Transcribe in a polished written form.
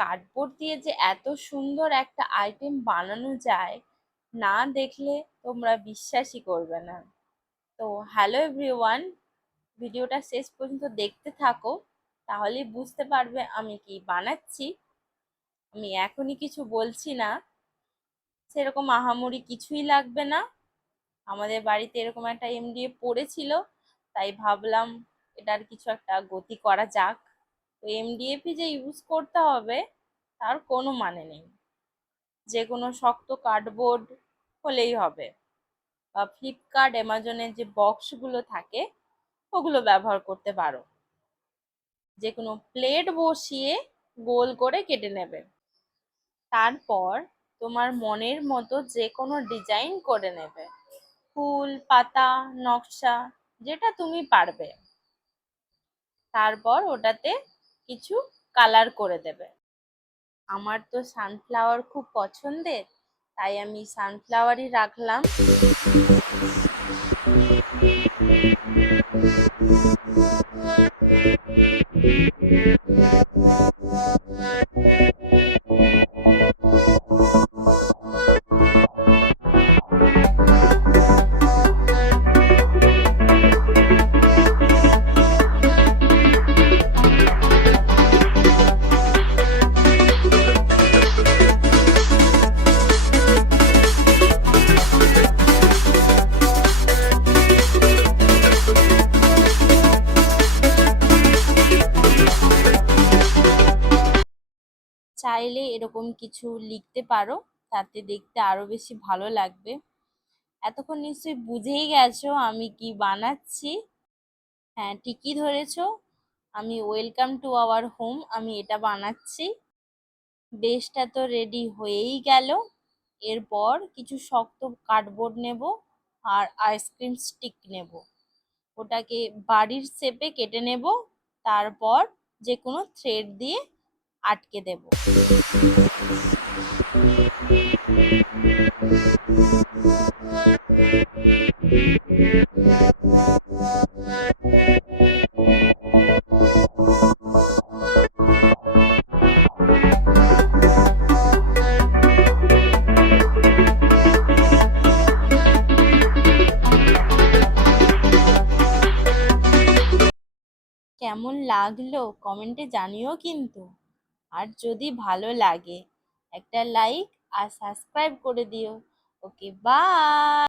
Cardboard দিয়ে যে এত সুন্দর একটা আইটেম বানানো যায়, না দেখলে তোমরা বিশ্বাসই করবে না। তো হ্যালো এভরিওয়ান, ভিডিওটা শেষ পর্যন্ত দেখতে থাকো, তাহলেই বুঝতে পারবে আমি কি বানাচ্ছি। আমি এখনই কিছু বলছি না, সেরকম আহামরি কিছুই লাগবে না। আমাদের বাড়িতে এরকম একটা এমডিএফ পড়েছিল, তাই ভাবলাম এটার কিছু একটা গতি করা যাক। তো এমডিএফই যে ইউজ করতে হবে তার কোনো মানে নেই, যে কোনো শক্ত কার্ডবোর্ড হলেই হবে, বা ফ্লিপকার্ট অ্যামাজনের যে বক্সগুলো থাকে ওগুলো ব্যবহার করতে পারো। যে কোনো প্লেট বসিয়ে গোল করে কেটে নেবে। তারপর তোমার মনের মতো যে কোনো ডিজাইন করে নেবে, ফুল, পাতা, নকশা, যেটা তুমি পারবে। তারপর ওটাতে কিছু কালার করে দেবে। আমার তো সানফ্লাওয়ার খুব পছন্দের, তাই আমি সানফ্লাওয়ারই রাখলাম। চাইলে এরকম কিছু লিখতে পারো, তাতে দেখতে আরো বেশি ভালো লাগবে। এতক্ষণ নিশ্চয়ই বুঝেই গেছো আমি কি বানাচ্ছি। হ্যাঁ, ঠিকই ধরেছো, আমি ওয়েলকাম টু আওয়ার হোম আমি এটা বানাচ্ছি। বেসটা তো রেডি হয়েই গেল। এরপর কিছু শক্ত কার্ডবোর্ড নেব আর আইসক্রিম স্টিক নেব, ওটাকে বাড়ির শেপে কেটে নেব। তারপর যে কোনো থ্রেড দিয়ে আটকে দেব। কেমন লাগলো কমেন্টে জানিও কিন্তু। আর যদি ভালো লাগে একটা লাইক আর সাবস্ক্রাইব করে দিও। ওকে, বাই।